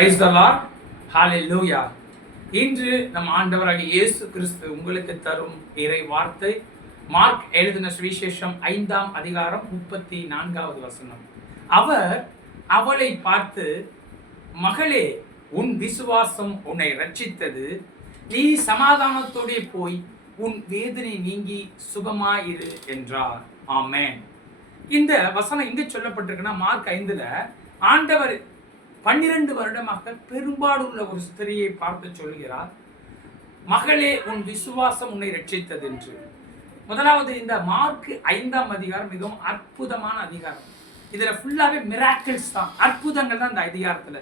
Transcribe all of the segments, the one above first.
Praise the Lord. ஹalleluya. இன்று நம் ஆண்டவராகிய இயேசு கிறிஸ்து உங்களுக்கு தரும் இறை வார்த்தை மார்க் எழுதின சுவிசேஷம் 5ஆம் அதிகாரம் 34வது வசனம். அவர் அவளை பார்த்து, மகளே, உன் விசுவாசம் உன்னை ரட்சித்தது, நீ சமாதானத்தோடே போய் உன் வேதனை நீங்கி சுகமாயிரு என்றார். ஆமென். இந்த வசனம் இங்கே சொல்லப்பட்டிருக்குன்னா மார்க் 5ல ஆண்டவர் 12 வருடமாக பெரும்பாடுள்ள ஒரு ஸ்திரியை பார்த்து சொல்கிறார், மகளே, உன் விசுவாசம் உன்னை ரட்சித்தது என்று. முதலாவது, இந்த மார்க் 5ஆம் அதிகாரம் மிகவும் அற்புதமான அதிகாரம். இதுல ஃபுல்லாவே மிராக்கிள்ஸ் தான், அற்புதங்கள் தான். இந்த அதிகாரத்துல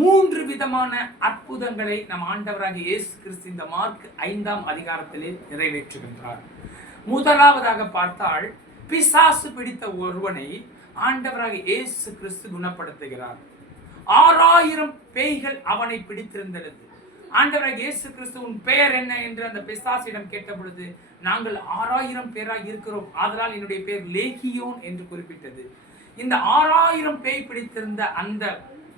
3 விதமான அற்புதங்களை நம் ஆண்டவராகிய இயேசு கிறிஸ்து இந்த மார்க் 5ஆம் அதிகாரத்திலே நிறைவேற்றுகின்றார். முதலாவதாக பார்த்தால், பிசாசு பிடித்த ஒருவனை ஆண்டவராகிய இயேசு கிறிஸ்து குணப்படுத்துகிறார். 6000 பேய்கள் அவனை பிடித்திருந்தது. ஆண்டவராகிய இயேசு கிறிஸ்து, உன் பெயர் என்ன என்று அந்த பிசாசிடம் கேட்ட பொழுது, நாங்கள் 6000 பேராக இருக்கிறோம், ஆதலால் என்னுடைய பெயர் லேகியோன் என்று குறிப்பிட்டது. இந்த 6000 பேய் பிடித்திருந்த அந்த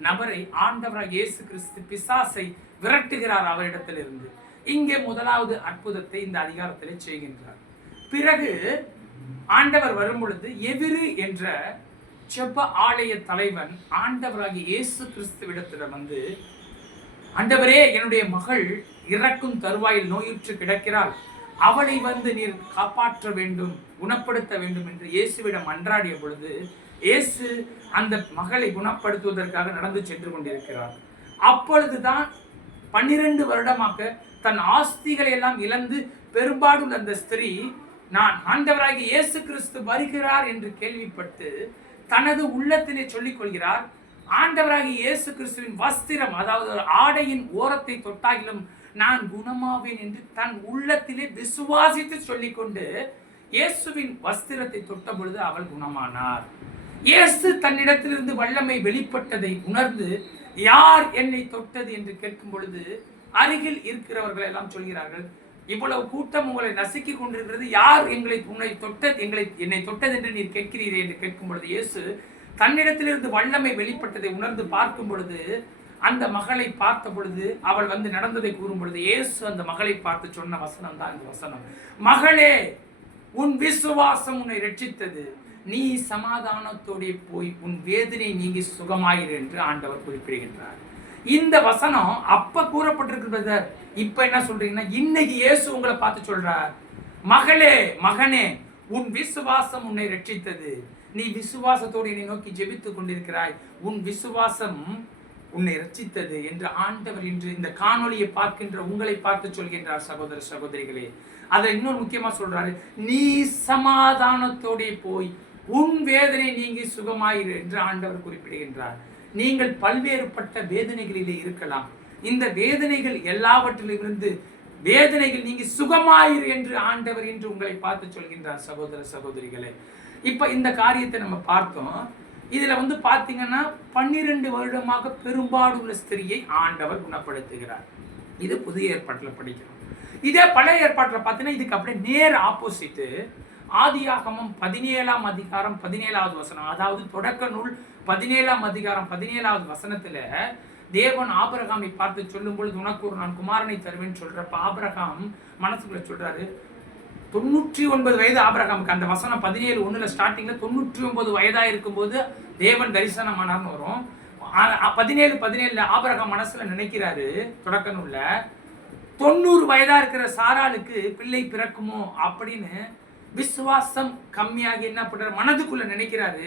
நபரை ஆண்டவராகிய இயேசு கிறிஸ்து பிசாசை விரட்டுகிறார் அவரிடத்திலிருந்து. இங்கே முதலாவது அற்புதத்தை இந்த அதிகாரத்திலே செய்கின்றார். பிறகு ஆண்டவர் வரும் பொழுது எவிரு என்ற செப்ப ஆலய தலைவன் ஆண்டவராகிய இயேசு கிறிஸ்துவிடத்துல வந்து, ஆண்டவரே, என்னுடைய மகள் இறக்கும் தருவாயில் நோயுற்று கிடக்கிறாள், அவளை வந்து நீர் காப்பாற்ற வேண்டும், குணப்படுத்த வேண்டும் என்று இயேசுவிடம் மன்றாடிய பொழுது, இயேசு அந்த மகளை குணப்படுத்துவதற்காக நடந்து சென்று கொண்டிருக்கிறார். அப்பொழுதுதான் 12 வருடமாக தன் ஆஸ்திகளை எல்லாம் இழந்து பெரும்பாடுள்ள அந்த ஸ்திரீ, நான் ஆண்டவராகிய இயேசு கிறிஸ்து வருகிறார் என்று கேள்விப்பட்டு தனது உள்ளத்திலே சொல்லிக் கொள்கிறார், ஆண்டவராகிய இயேசு கிறிஸ்துவின் வஸ்திரம், அதாவது ஆடையின் ஓரத்தை தொட்டாகிலும் நான் குணமாவேன் என்று தன் உள்ளத்திலே விசுவாசித்து சொல்லிக்கொண்டு இயேசுவின் வஸ்திரத்தை தொட்ட பொழுது அவள் குணமானார். இயேசு தன்னிடத்திலிருந்து வல்லமை வெளிப்பட்டதை உணர்ந்து, யார் என்னை தொட்டது என்று கேட்கும் பொழுது அருகில் இருக்கிறவர்கள் எல்லாம் சொல்கிறார்கள், இவ்வளவு கூட்டம் உங்களை நசுக்கி கொண்டிருக்கிறது, யார் என்னை தொட்டது என்று நீர் கேட்கிறீரே என்று கேட்கும் பொழுது, இயேசு தன்னிடத்திலிருந்து வல்லமை வெளிப்பட்டதை உணர்ந்து பார்க்கும் பொழுது, அந்த மகளை பார்த்த பொழுது, அவள் வந்து நடந்ததை கூறும் பொழுது, இயேசு அந்த மகளை பார்த்து சொன்ன வசனம் தான் இந்த வசனம், மகளே, உன் விசுவாசம் உன்னை ரட்சித்தது, நீ சமாதானத்தோടെ போய் உன் வேதனை நீங்கி சுகமாயிரு என்று ஆண்டவர் குறிப்பிடுகின்றார். இந்த வசனம் அப்ப கூறப்பட்டிருக்கு. இப்ப என்ன சொல்றீங்கன்னா, இன்னைக்கு இயேசு உங்களை பார்த்து சொல்றார், மகளே, மகனே, உன் விசுவாசம் உன்னை ரட்சித்தது, நீ விசுவாசத்தோடு என்னை நோக்கி ஜெபித்துக் கொண்டிருக்கிறாய், உன் விசுவாசம் உன்னை ரட்சித்தது என்று ஆண்டவர் இன்று இந்த காணொலியை பார்க்கின்ற உங்களை பார்த்து சொல்கின்றார். சகோதர சகோதரிகளே, அதை இன்னொரு முக்கியமா சொல்றாரு, நீ சமாதானத்தோടെ போய் உன் வேதனை நீங்கி சுகமாயிரு என்று ஆண்டவர் குறிப்பிடுகின்றார். நீங்கள் பல்வேறுபட்ட வேதனைகளிலே இருக்கலாம். இந்த வேதனைகள் எல்லாவற்றிலிருந்து வேதனைகள் நீங்கி சுகமாயிரு என்று ஆண்டவர் இன்று உங்களை பார்த்து சொல்கின்றார். சகோதர சகோதரிகளே, இப்ப இந்த காரியத்தை நம்ம பார்த்தோம். இதுல வந்து பாத்தீங்கன்னா 12 வருடமாக பெரும்பாடுள்ள ஸ்திரியை ஆண்டவர் குணப்படுத்துகிறார். இது புதிய ஏற்பாட்டில் படிக்கிறோம். இதே பழைய ஏற்பாட்டில் பார்த்தீங்கன்னா இதுக்கு அப்படியே நேர் ஆப்போசிட். ஆதியாகமம் 17ஆம் அதிகாரம் 17வது வசனம், அதாவது தொடக்க நூல் 17ஆம் அதிகாரம் 17வது வசனத்துல தேவன் ஆபிரகாமை பார்த்து சொல்லும் பொழுது, உனக்கு நான் குமாரனை தருவேன் சொல்றப்ப ஆபிரகாம் மனசுக்குள்ள சொல்றாரு, 99 வயது ஆபிரகாமுக்கு. அந்த வசனம் 17:1 ஸ்டார்டிங்ல 99 வயதா இருக்கும்போது தேவன் தரிசனமானார்னு வரும். 17:17 ஆபிரகாம் மனசுல நினைக்கிறாரு, தொடக்க நூல்ல 90 வயதா இருக்கிற சாராளுக்கு பிள்ளை பிறக்குமோ அப்படின்னு விசுவாசம் கம்மியாகி என்ன பண்றாரு, மனதுக்குள்ள நினைக்கிறாரு.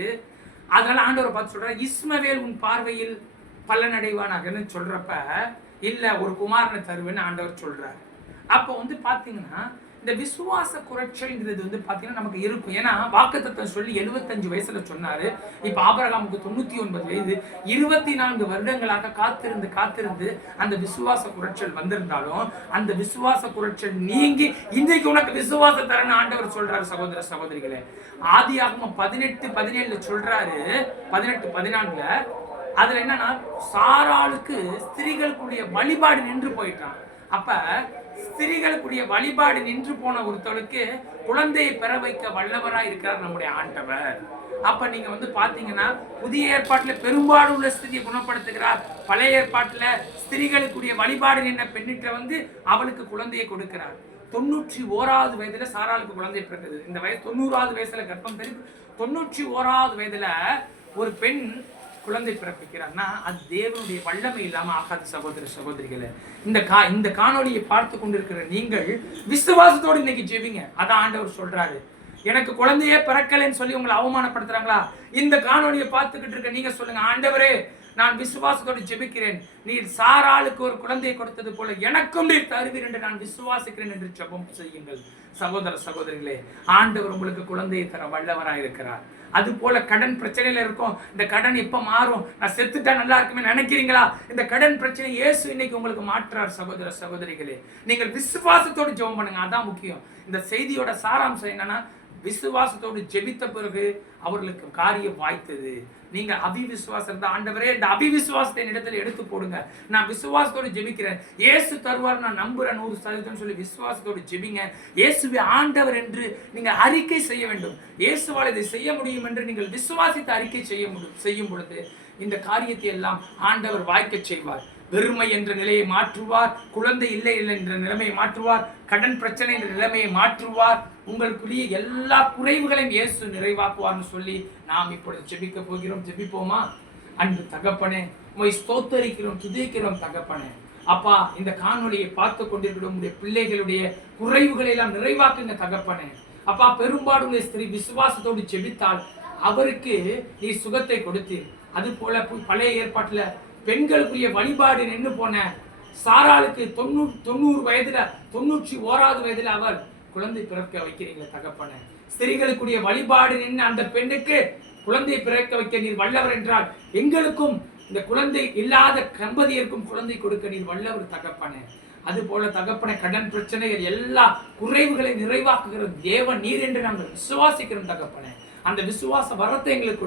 அதனால ஆண்டவர் பார்த்து சொல்றாரு, இஸ்மவேல் உன் பார்வையில் பலனடைவானாகன்னு சொல்றப்ப, இல்ல ஒரு குமாரனை தருவேன்னு ஆண்டவர் சொல்றாரு. அப்போ வந்து பாத்தீங்கன்னா இந்த விசுவாச குறைச்சல்ங்கிறது வந்து பாத்தீங்கன்னா நமக்கு இருக்கும். ஏன்னா வாக்குத்தத்தம் சொல்லி 75 வயசுல சொன்னாரு. இப்ப ஆபிரகாமுக்கு 99 வயது. 24 வருடங்களாக காத்திருந்து அந்த விசுவாச குறைச்சல் வந்திருந்தாலும் அந்த விசுவாச குறைச்சல் நீங்கி இன்றைக்கு உனக்கு விசுவாச தரன்னு ஆண்டவர் சொல்றாரு. சகோதர சகோதரிகளே, ஆதியாகமம் 18:17 சொல்றாரு, 18:14 அதுல என்னன்னா, சாராளுக்கு ஸ்திரீகளுக்குரிய வழிபாடு நின்று போயிட்டான். அப்ப ஸ்திரீகளுக்குரிய வழிபாடு நின்று போன ஒருத்தருக்கு குழந்தையை பெற வைக்க வல்லவராய் இருக்கிறார் நம்முடைய ஆண்டவர். அப்ப நீங்க பாத்தீங்கன்னா புதிய ஏற்பாட்டுல பெரும்பாலும் உள்ள ஸ்திரியை குணப்படுத்துகிறார். பழைய ஏற்பாட்டுல ஸ்திரீகளுக்குரிய வழிபாடு நின்ற பெண்ணிட்ட அவளுக்கு குழந்தையை கொடுக்கிறார். 91வது வயதுல சாராளுக்கு குழந்தை பிறந்தது. இந்த வயசு 90வது வயசுல கர்ப்பம் தெரிந்து 91வது வயதுல ஒரு பெண் குழந்தை பிறப்பிக்கிறார்னா அது தேவனுடைய வல்லமை இல்லாம ஆகாது. சகோதர சகோதரிகளை, இந்த காணொலியை பார்த்து கொண்டிருக்கிற நீங்கள் விசுவாசத்தோடு இன்னைக்கு ஜெபிங்க. அதான் ஆண்டவர் சொல்றாரு. எனக்கு குழந்தையே பிறக்கலைன்னு சொல்லி உங்களை அவமானப்படுத்துறாங்களா? இந்த காணொலியை பார்த்துக்கிட்டு இருக்க நீங்க சொல்லுங்க, ஆண்டவரே நான் விசுவாசத்தோடு ஜெபிக்கிறேன். நீர் சாராளுக்கு ஒரு குழந்தையை கொடுத்தது போல எனக்கும் நீர் தருவீர் என்று நான் விசுவாசிக்கிறேன் என்று ஜெபம் செய்யுங்கள். சகோதர சகோதரிகளே, ஆண்டவர் உங்களுக்கு குழந்தையை தர வல்லவராக இருக்கிறார். அது போல கடன் பிரச்சனையில இருக்கும். இந்த கடன் எப்ப மாறும், நான் செத்துட்டா நல்லா இருக்குமே நினைக்கிறீங்களா? இந்த கடன் பிரச்சனை இயேசு இன்னைக்கு உங்களுக்கு மாற்றார். சகோதர சகோதரிகளே, நீங்கள் விசுவாசத்தோடு ஜெபம் பண்ணுங்க. அதான் முக்கியம். இந்த செய்தியோட சாராம்சம் என்னன்னா, விசுவாசத்தோடு ஜெபித்த பிறகு அவர்களுக்கு காரியம் வாய்த்தது. நீங்க அபிவிசுவாசம் தான், ஆண்டவரே இந்த அபிவிசுவாசத்தை இடத்துல எடுத்து போடுங்க, நான் விசுவாசத்தோடு ஜெபிக்கிறேன், இயேசு தருவார், நான் நம்புறேன் 100% சொல்லி விசுவாசத்தோடு ஜெபிங்க. இயேசுவே ஆண்டவர் என்று நீங்க அறிக்கை செய்ய வேண்டும். இயேசுவால் இதை செய்ய முடியும் என்று நீங்கள் விசுவாசித்து அறிக்கை செய்யும் பொழுது இந்த காரியத்தை எல்லாம் ஆண்டவர் வாய்க்க செய்வார். வெறுமை என்ற நிலையை மாற்றுவார். குழந்தை இல்லை என்ற நிலைமையை மாற்றுவார். கடன் பிரச்சனை என்ற நிலைமையை மாற்றுவார். உங்களுக்குரிய எல்லா குறைவுகளையும் இயேசு நிறைவாக்குவார்னு சொல்லி நாம் இப்பொழுது ஜெபிக்க போகிறோம். ஜெபிப்போமா? அன்பு தகப்பனே, உம்மை ஸ்தோத்தரிக்கிறோம், துதிக்கிறோம் தகப்பனே. அப்பா, இந்த காணொலியை பார்த்து கொண்டிருக்கிற உங்களுடைய பிள்ளைகளுடைய குறைவுகளை எல்லாம் நிறைவாக்குங்க தகப்பனே. அப்பா, பெரும்பாலும் ஸ்திரீ விசுவாசத்தோடு ஜெபித்தால் அவருக்கு நீ சுகத்தை கொடுத்தீர். அது போல பழைய ஏற்பாட்டுல பெண்களுக்குரிய வழிபாடு நின்று போன சாராளுக்கு 90 வயதுல 91வது வயதுல அவர் குழந்தை பிறக்க வைக்கிறீங்க தகப்பனே. ஸ்திரீகளுக்குரிய வழிபாடு நின்று அந்த பெண்ணுக்கு குழந்தை பிறக்க வைக்க நீர் வல்லவர் என்றால் எங்களுக்கும் இந்த குழந்தை இல்லாத தம்பதியருக்கும் குழந்தை கொடுக்க நீர் வல்லவர் தகப்பனே. அது போல தகப்பனை கடன் பிரச்சனைகள் எல்லா குறைவுகளை நிறைவாக்குகிற தேவன் நீர் என்று நாங்கள் விசுவாசிக்கிறோம் தகப்பனே. அந்த விசுவாச வரத்தை எங்களுக்கு